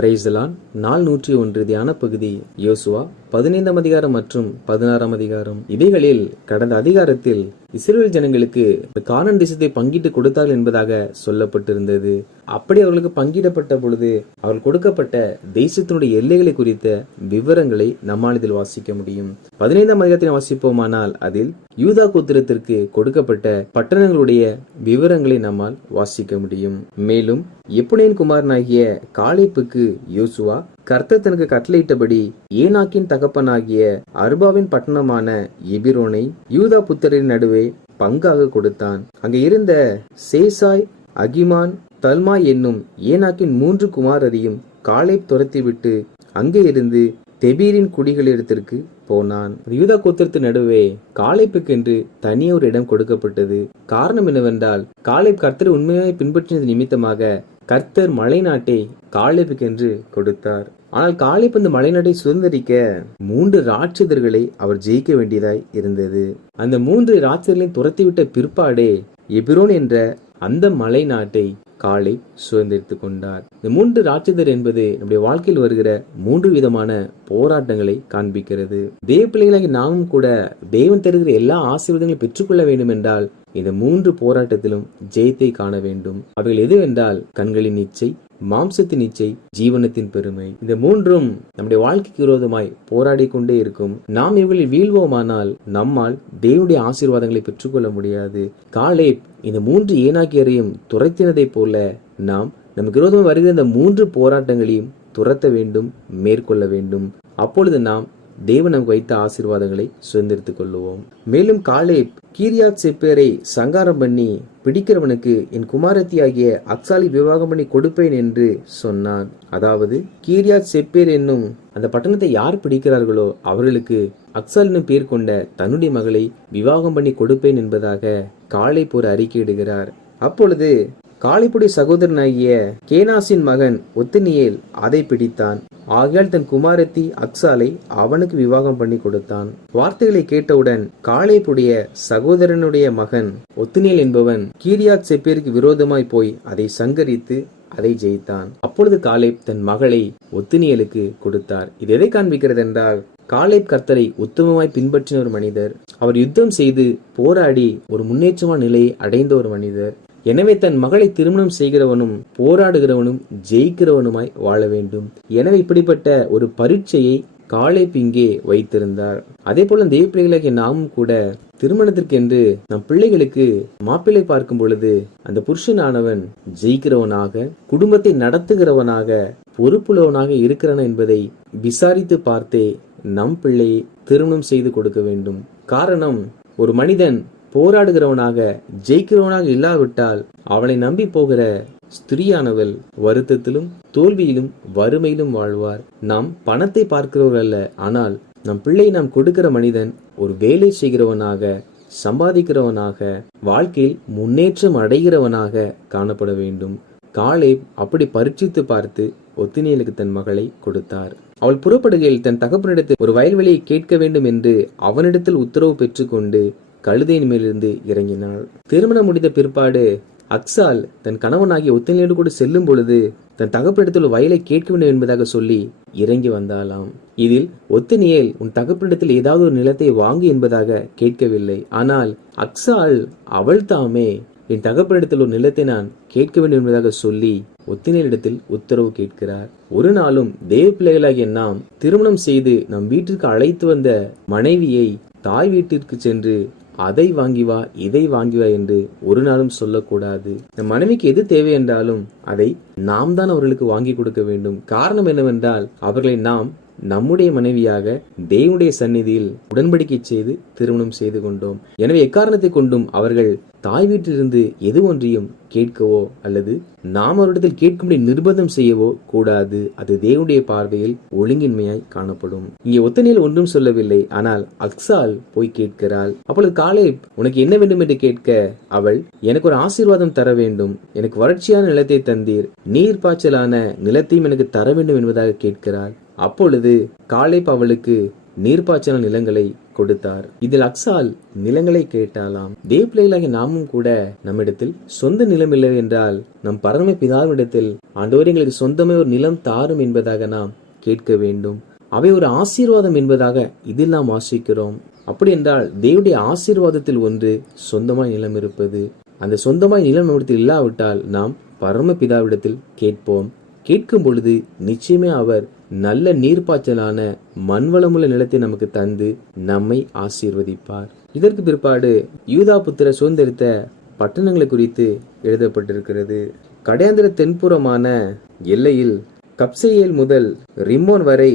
பிரைஸ்லான் நாள் 101 தியான பகுதி யோசுவா 15ஆம் அதிகாரம் மற்றும் 16ஆம் அதிகாரம். இவைகளில் கடந்த அதிகாரத்தில் இஸ்ரவேல் ஜனங்களுக்கு கானான் தேசத்தை பங்கிட்டு கொடுத்தார்கள் என்பதாக சொல்லப்பட்டிருந்தது. அப்படி அவர்களுக்கு பங்கிடப்பட்ட பொழுது அவர்கள் கொடுக்கப்பட்ட தேசத்தினுடைய எல்லைகளை குறித்த விவரங்களை நம்மால் இதில் வாசிக்க முடியும். 15ஆம் அதிகாரத்தை வாசிப்போமானால் அதில் யூதா கோத்திரத்திற்கு கொடுக்கப்பட்ட பட்டணங்களுடைய விவரங்களை நம்மால் வாசிக்க முடியும். மேலும் எப்புனேன் குமாரனாகிய காலேப்புக்கு யோசுவா கர்த்தர் தனக்கு கட்டளையிட்டபடி ஏனாக்கின் தகப்பனாகிய அர்பாவின் பட்டணமான எபிரோனை யூதா புத்திரரின் நடுவே பங்காக கொடுத்தான். அங்கே இருந்த சேசாய், அகிமான், தல்மாய் என்னும் ஏனாக்கின் 3 குமாரரையும் காலேப் துரத்திவிட்டு அங்கே இருந்து தெபீரின் குடிகளிடத்திற்கு போனான். யூதா கோத்திரத்தின் நடுவே காலேப்புக்கு என்று தனியே ஒரு இடம் கொடுக்கப்பட்டது. காரணம் என்னவென்றால் காலேப் கர்த்தரை உண்மையாக பின்பற்றினது நிமித்தமாக கர்த்தர் மலைநாட்டை காலேப்புக்கு என்று கொடுத்தார். ஆனால் காலேப் அந்த மலைநாட்டை சுதந்திரிக்க 3 ராட்சதர்களை அவர் ஜெயிக்க வேண்டியதாய் இருந்தது. அந்த 3 ராட்சதர்களை துரத்திவிட்ட பிற்பாடே எபிரோன் என்ற அந்த மலை நாட்டை காலேப் சுதந்திரித்துக் கொண்டார். இந்த 3 ராட்சதர் என்பது நம்முடைய வாழ்க்கையில் வருகிற 3 விதமான போராட்டங்களை காண்பிக்கிறது. தேவ பிள்ளைகளாகி நாமும் கூட தேவன் தருகிற எல்லா ஆசீர்வாதங்களையும் பெற்றுக்கொள்ள வேண்டும் என்றால் இந்த 3 போராட்டத்திலும் ஜெயத்தை காண வேண்டும். அவைகள் எதுவென்றால் கண்களின் இச்சை, மாம்சத்தின் இச்சை, ஜீவனத்தின் பெருமை. இந்த 3ம் நம்முடைய வாழ்க்கைக்கு விரோதமாய் போராடி கொண்டே இருக்கும். நாம் இவர்களில் வீழ்வோமானால் நம்மால் தேவனுடைய ஆசீர்வாதங்களை பெற்றுக்கொள்ள முடியாது. காலேப் இந்த 3 ஏனாக்கியரையும் துரத்தினதை போல நாம் நமக்கு விரோதமாக வருகிற இந்த 3 போராட்டங்களையும் துரத்த வேண்டும், மேற்கொள்ள வேண்டும். அப்பொழுது நாம் தேவன் நமக்கு வைத்த ஆசீர்வாதங்களை சுதந்திரித்துக் கொள்ளுவோம். மேலும் காலேப் கீரியாத் செப்பேரை சங்காரம் பண்ணி பிடிக்கிறவனுக்கு என் குமாரத்தி ஆகிய அக்சாலை விவாகம் பண்ணி கொடுப்பேன் என்று சொன்னான். அதாவது கீரியாத் செப்பேர் என்னும் அந்த பட்டணத்தை யார் பிடிக்கிறார்களோ அவர்களுக்கு அக்சால் என்னும் பேர் கொண்ட தன்னுடைய மகளை விவாகம் பண்ணி கொடுப்பேன் என்பதாக காலேப் ஒரு அறிக்கையிடுகிறார். அப்பொழுது காலேப்புடைய சகோதரனாகிய கேனாசின் மகன் ஒத்னியேல் அதை பிடித்தான். ஆகையால் தன் குமாரத்தி அக்சாலை அவனுக்கு விவாகம் பண்ணி கொடுத்தான். வார்த்தைகளை கேட்டவுடன் காலேப்புடைய சகோதரனுடைய மகன் ஒத்னியேல் என்பவன் கீரியாத் செப்பேருக்கு விரோதமாய் போய் அதை சங்கரித்து அதை ஜெயித்தான். அப்பொழுது காலேப் தன் மகளை ஒத்னியேலுக்கு கொடுத்தார். இது எதை காண்பிக்கிறது என்றால் காலேப் கர்த்தரை உத்தமமாய் பின்பற்றின ஒரு மனிதர். அவர் யுத்தம் செய்து போராடி ஒரு முன்னேற்றமான நிலையை அடைந்த ஒரு மனிதர். எனவே தன் மகளை திருமணம் செய்கிறவனும் போராடுகிறவனும் ஜெயிக்கிறவனுமாய் வாழ வேண்டும். எனவே இப்படிப்பட்ட ஒரு பரீட்சையை காலேப் இங்கே வைத்திருந்தார். அதே போல தேவ பிள்ளைகளாகிய நாமும் கூட திருமணத்திற்கு என்று நம் பிள்ளைகளுக்கு மாப்பிள்ளை பார்க்கும் பொழுது அந்த புருஷனானவன் ஜெயிக்கிறவனாக, குடும்பத்தை நடத்துகிறவனாக, பொறுப்புள்ளவனாக இருக்கிறான் என்பதை விசாரித்து பார்த்தே நம் பிள்ளையை திருமணம் செய்து கொடுக்க வேண்டும். காரணம், ஒரு மனிதன் போராடுகிறவனாக ஜெயிக்கிறவனாக இல்லாவிட்டால் அவளை நம்பி போகிற ஸ்திரீயானவள் வருத்தத்திலும் தோல்வியிலும் வறுமையிலும் வாழ்வார். நாம் பணத்தை பார்க்கிறவர்கள் அல்ல, ஆனால் நம் பிள்ளை நாம் கொடுக்கிற மனிதன் ஒரு வேலை செய்கிறவனாக, சம்பாதிக்கிறவனாக, வாழ்க்கையில் முன்னேற்றம் அடைகிறவனாக காணப்பட வேண்டும். காலேப் அப்படி பரீட்சித்து பார்த்து ஒத்னியேலுக்கு தன் மகளை கொடுத்தார். அவள் புறப்படுகையில் தன் தகப்பனிடத்தில் ஒரு வயல்வெளியை கேட்க வேண்டும் என்று அவனிடத்தில் உத்தரவு பெற்றுக்கொண்டு கழுதையின் மேலிருந்து இறங்கினாள். திருமணம் முடிந்த பிற்பாடு அக்சால் தன் கணவனாகிய ஒத்னியேலோடு கூட செல்லும் பொழுது தன் தகப்பனிடத்தில் வயலை கேட்க வேண்டும் என்பதாக சொல்லி இறங்கி வந்தாளாம். இதில் ஒத்னியேல் உன் தகப்பனிடத்தில் ஏதாவது ஒரு நிலத்தை வாங்கு என்பதாக கேட்கவில்லை. ஆனால் அக்சால் அவள் தாமே என் தகப்பனிடத்தில் ஒரு நிலத்தை நான் கேட்க வேண்டும் என்பதாக சொல்லி ஒத்னியேலிடத்தில் உத்தரவு கேட்கிறார். ஒரு நாளும் தேவ பிள்ளைகளாகிய நாம் திருமணம் செய்து நம் வீட்டிற்கு அழைத்து வந்த மனைவியை தாய் வீட்டிற்கு சென்று அதை வாங்கி வா, இதை வாங்கி வா என்று ஒரு நாளும் சொல்லக்கூடாது. நம் மனைவிக்கு எது தேவை என்றாலும் அதை நாம் தான் அவர்களுக்கு வாங்கி கொடுக்க வேண்டும். காரணம் என்னவென்றால் அவர்களை நாம் நம்முடைய மனைவியாக தேவனுடைய சந்நிதியில் உடன்படிக்கை செய்து திருமணம் செய்து கொண்டோம். எனவே எக்காரணத்தை கொண்டும் அவர்கள் தாய் வீட்டிலிருந்து எது ஒன்றையும் கேட்கவோ அல்லது நாம் அவரிடத்தில் கேட்கும்படி நிர்பந்தம் செய்யவோ கூடாது. அது தேவனுடைய பார்வையில் ஒழுங்கின்மையாய் காணப்படும். இங்கே ஒத்னியேல் ஒன்றும் சொல்லவில்லை, ஆனால் அக்சால் போய் கேட்கிறாள். அப்பொழுது காலேப் உனக்கு என்ன வேண்டும் என்று கேட்க அவள் எனக்கு ஒரு ஆசீர்வாதம் தர வேண்டும், எனக்கு வறட்சியான நிலத்தை தந்தீர், நீர் பாய்ச்சலான நிலத்தையும் எனக்கு தர வேண்டும் என்பதாக கேட்கிறாள். அப்பொழுது காலேப் அவளுக்கு நீர்ப்பாய்ச்சல் நிலங்களை கொடுத்தார். இதில் அக்சால் நிலங்களை கேட்டாலாம். தேவ பிள்ளைகளாகிய நாமும் கூட நம்மிடத்தில் சொந்த நிலம் இல்லை என்றால் நம் பரம பிதாவிடத்தில் ஆண்டவரே எங்களுக்கு சொந்தமே ஒரு நிலம் தாரும் என்பதாக நாம் கேட்க வேண்டும். அவை ஒரு ஆசீர்வாதம் என்பதாக இதில் நாம் வாசிக்கிறோம். அப்படி என்றால் தேவனுடைய ஆசீர்வாதத்தில் ஒன்று சொந்தமாய் நிலம் இருப்பது. அந்த சொந்தமாய் நிலம் நம்மிடத்தில் இல்லாவிட்டால் நாம் பரம பிதாவிடத்தில் கேட்போம். கேட்கும் பொழுது நிச்சயமே அவர் நல்ல நீர்ப்பாய்ச்சலான மண்வளமுள்ள நிலத்தை நமக்கு தந்து நம்மை ஆசீர்வதிப்பார். இதற்கு பிற்பாடு யூதா புத்திர சுதந்திரித்த பட்டணங்களை குறித்து எழுதப்பட்டிருக்கிறது. கடையாந்திர தென்புறமான எல்லையில் கப்சேயேல் முதல் ரிம்மோன் வரை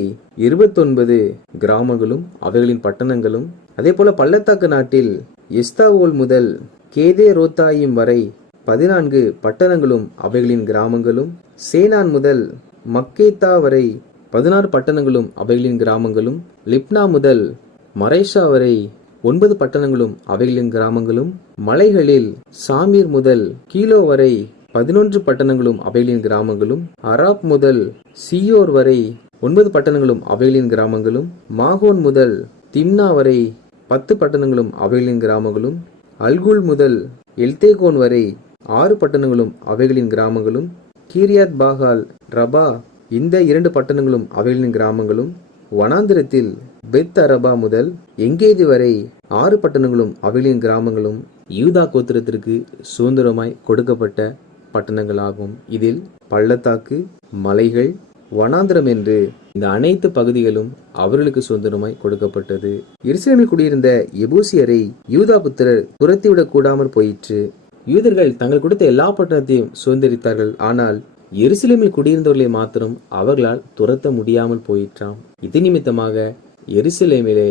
29 கிராமங்களும் அவைகளின் பட்டணங்களும், அதே போல பள்ளத்தாக்கு நாட்டில் எஸ்தாவோல் முதல் கேதேரோத்தாயிம் வரை 14 பட்டணங்களும் அவைகளின் கிராமங்களும், சேனான் முதல் மக்கேத்தா வரை 16 பட்டணங்களும் அவைகளின் கிராமங்களும், லிப்னா முதல் மரேஷா வரை 9 பட்டணங்களும் அவைகளின் கிராமங்களும், மலைகளில் சாமீர் முதல் கீலோ வரை 11 பட்டணங்களும் அவைகளின் கிராமங்களும், அராப் முதல் சியோர் வரை 9 பட்டணங்களும் அவைகளின் கிராமங்களும், மாகோன் முதல் திம்னா வரை 10 பட்டணங்களும் அவைகளின் கிராமங்களும், அல்குல் முதல் எல்தேகோன் வரை 6 பட்டணங்களும் அவைகளின் கிராமங்களும், கீரியாத் பாகால் ரபா இந்த 2 பட்டணங்களும் அவைகளின் கிராமங்களும், வனாந்திரத்தில் பெத் அரபா முதல் எங்கேது வரை 6 பட்டணங்களும் அவைகளின் கிராமங்களும் யூதா கோத்திரத்திற்கு சுதந்திரமாய் கொடுக்கப்பட்ட பட்டணங்களாகும். இதில் பள்ளத்தாக்கு, மலைகள், வனாந்திரம் என்று இந்த அனைத்து பகுதிகளும் அவர்களுக்கு சுதந்திரமாய் கொடுக்கப்பட்டது. எருசலேமில் குடியிருந்த எபூசியரை யூதா புத்திரர் துரத்திவிடக் கூடாமற் போயிற்று. யூதர்கள் தங்கள் கொடுத்த எல்லா பட்டணத்தையும் சுதந்திரித்தார்கள். ஆனால் எருசலேமில் குடியிருந்தவர்களை மாத்திரம் அவர்களால் துரத்த முடியாமல் போயிற்றாம். இது நிமித்தமாக எருசலேமிலே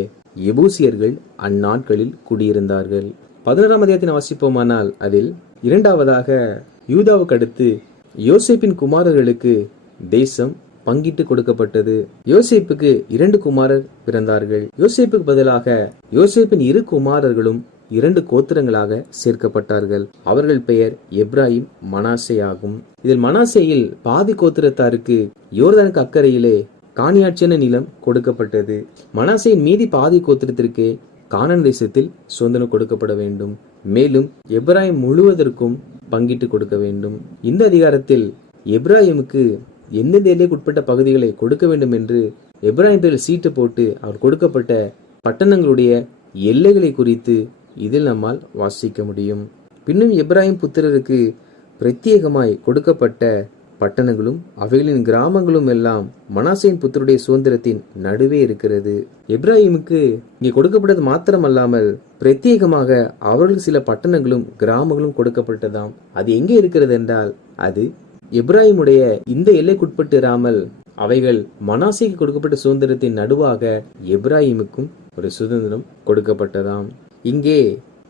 எபூசியர்கள் அந்நாட்களில் குடியிருந்தார்கள். 11ஆம் அதிகாரத்தின் வாசிப்போமானால் அதில் இரண்டாவதாக யூதாவுக்கு அடுத்து யோசேப்பின் குமாரர்களுக்கு தேசம் பங்கிட்டு கொடுக்கப்பட்டது. யோசேப்புக்கு 2 குமாரர் பிறந்தார்கள். யோசேப்புக்கு பதிலாக யோசேப்பின் 2 குமாரர்களும் 2 கோத்திரங்களாக சேர்க்கப்பட்டார்கள். அவர்கள் பெயர் எப்ராயிம், மனாசே ஆகும். இதில் மனாசேயில் பாதி கோத்திரத்தாருக்கு யோர்தானுக்கு அக்கறையிலே காணியாட்சியான நிலம் கொடுக்கப்பட்டது. மனாசேயின் மீதி பாதி கோத்திரத்திற்கு கானான் தேசத்தில் சுதந்திரம் கொடுக்கப்பட வேண்டும். மேலும் எப்ராயிம் முழுவதற்கும் பங்கிட்டு கொடுக்க வேண்டும். இந்த அதிகாரத்தில் எப்ராயிமுக்கு எந்தெந்த எல்லைக்குட்பட்ட பகுதிகளை கொடுக்க வேண்டும் என்று எப்ராயிம் பேரில் சீட்டு போட்டு அவர் கொடுக்கப்பட்ட பட்டணங்களுடைய எல்லைகளை குறித்து இதில் நம்மால் வாசிக்க முடியும். பின்னும் எப்ராயிம் புத்திரருக்கு பிரத்யேகமாய் கொடுக்கப்பட்ட பட்டணங்களும் அவைகளின் கிராமங்களும் எல்லாம் மனாசேயின் புத்தருடைய சுதந்திரத்தின் நடுவே இருக்கிறது. எப்ராயிமுக்கு இங்கே கொடுக்கப்பட்டது மாத்திரமல்லாமல் பிரத்யேகமாக அவர்களுக்கு சில பட்டணங்களும் கிராமங்களும் கொடுக்கப்பட்டதாம். அது எங்கே இருக்கிறது என்றால் அது எப்ராயிமுடைய இந்த எல்லைக்குட்பட்டு இராமல் அவைகள் மனாசேக்கு கொடுக்கப்பட்ட சுதந்திரத்தின் நடுவாக எப்ராயிமுக்கும் ஒரு சுதந்திரம் கொடுக்கப்பட்டதாம். இங்கே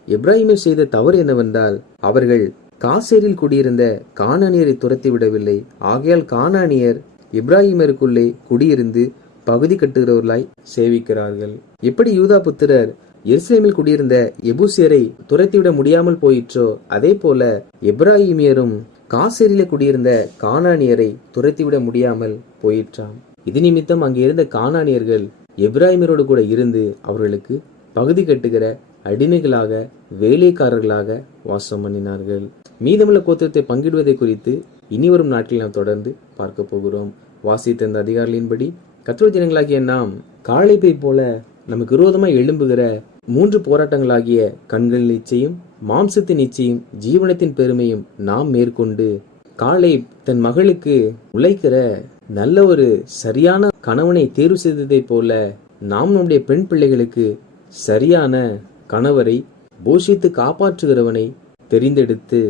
எப்ராயிமை செய்த தவறு என்னவென்றால் அவர்கள் காசேரில் குடியிருந்த கானானியரை துரத்தி விடவில்லை. ஆகையால் கானானியர் எப்ராஹிமருக்குள்ளே குடியிருந்து பகுதி கட்டுகிறவர்களாய் சேவிக்கிறார்கள். எப்படி யூதா புத்திரர் எருசலேமில் குடியிருந்த எபூசியரை துரத்திவிட முடியாமல் போயிற்றோ அதே போல எப்ராஹிமியரும் காசேரில குடியிருந்த கானானியரை துரத்திவிட முடியாமல் போயிற்றாம். இது நிமித்தம் அங்கே இருந்த கானானியர்கள் எப்ராஹிமரோடு கூட இருந்து அவர்களுக்கு பகுதி கட்டுகிற அடிமைகளாக வேலைக்காரர்களாக வாசம் பண்ணினார்கள். மீதமுள்ள கோத்திரத்தை பங்கிடுவதை குறித்து இனி வரும் நாட்களில் நாம் தொடர்ந்து பார்க்க போகிறோம். வாசித்த இந்த அதிகாரிகளின்படி கர்த்தருடைய ஜனங்களாகிய நாம் காளைப்பை போல நமக்கு விரோதமாய் எழும்புகிற 3 போராட்டங்களாகிய கண்களின் இச்சையும், மாம்சத்தின் இச்சையும், ஜீவனத்தின் பெருமையும் நாம் மேற்கொண்டு காளை தன் மகளுக்கு உழைக்கிற நல்ல ஒரு சரியான கணவனை தேர்வு செய்ததை போல நாம் நம்முடைய பெண் பிள்ளைகளுக்கு சரியான கணவரை போஷித்து காப்பாற்றுகிறவனை தெரிந்தெடுத்து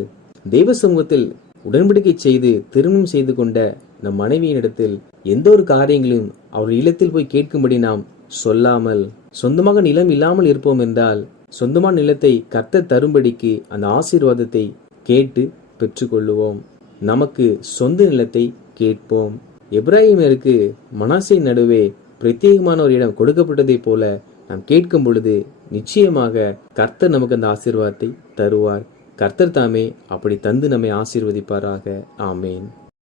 தெய்வ சமூகத்தில் உடன்படிக்கை செய்து திருமணம் செய்து கொண்ட நம் மனைவியினிடத்தில் எந்த ஒரு காரியங்களையும் அவர் இல்லத்தில் போய் கேட்கும்படி நாம் சொல்லாமல் சொந்தமாக நிலம் இல்லாமல் இருப்போம் என்றால் சொந்தமான நிலத்தை கர்த்தர் தரும்படிக்கு அந்த ஆசீர்வாதத்தை கேட்டு பெற்றுக்கொள்ளுவோம். நமக்கு சொந்த நிலத்தை கேட்போம். எப்ராஹிமருக்கு மனாசே நடுவே பிரத்யேகமான ஒரு இடம் கொடுக்கப்பட்டதை போல நாம் கேட்கும் பொழுது நிச்சயமாக கர்த்தர் நமக்கு அந்த ஆசீர்வாதத்தை தருவார். கர்த்தர் தாமே அப்படி தந்து நம்மை ஆசீர்வதிப்பாராக. ஆமேன்.